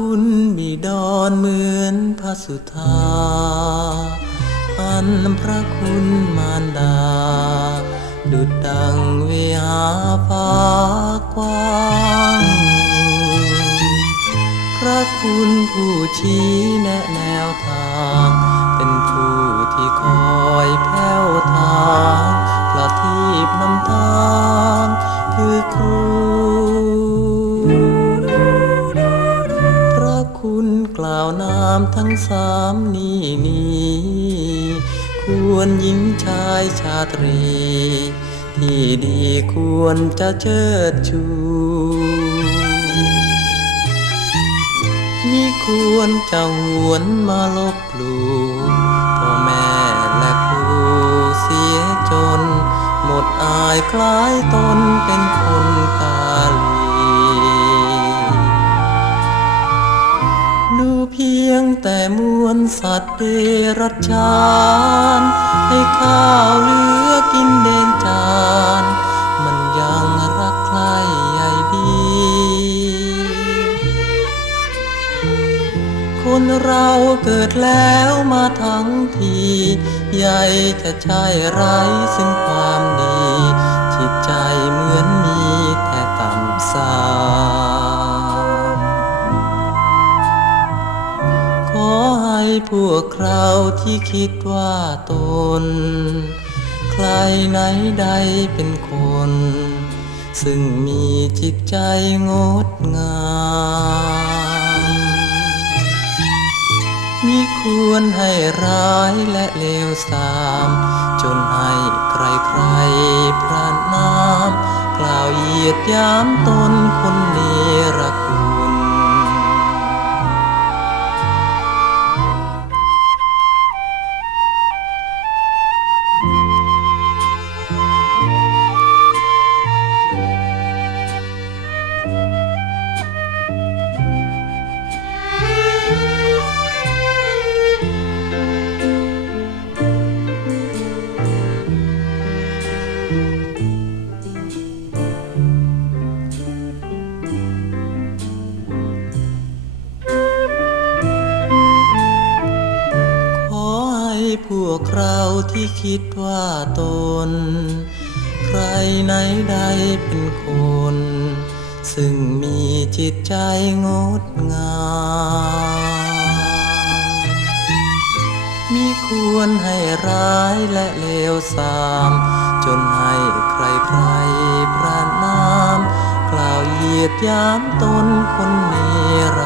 คุณมีดอนเหมือนพระสุธา อันพระคุณมารดา ดุดดังเวหาฟ้ากว้าง พระคุณผู้ชี้แนะแนวทาง เป็นผู้ที่คอยแผ้วทางประทีปนำทางคือครู นามทั้งสามนี้นี้ควรหญิงชายชาตรี ที่ดีควรจะเชิดชูมิควรจะหวนมาลบหลู่พ่อแม่และครูเสียจน หมดอายคล้ายตนเป็นคนกาลี แต่มวลสัตว์เดรัจฉานให้ข้าวเหลือกินเดนจาน มันยังรักใครใหญ่ดี คนเราเกิดแล้วมาทั้งที ใหญ่จะใช่ไรซึ่งความดี พวกเราที่คิดว่าตน ใครไหนใดเป็นคน ซึ่งมีจิตใจงดงามมิควรให้ร้ายและเลวทราม จนให้ใครใครพระนาม กล่าวเหยียดยามตนคนเนรคุณ เราที่คิดว่าตน ใครไหนใดเป็นคน ซึ่งมีจิตใจงดงามมิควรให้ร้ายและเลวทราม จนให้ใครใครๆพระนาม กล่าวเหยียดยามตนคนเนร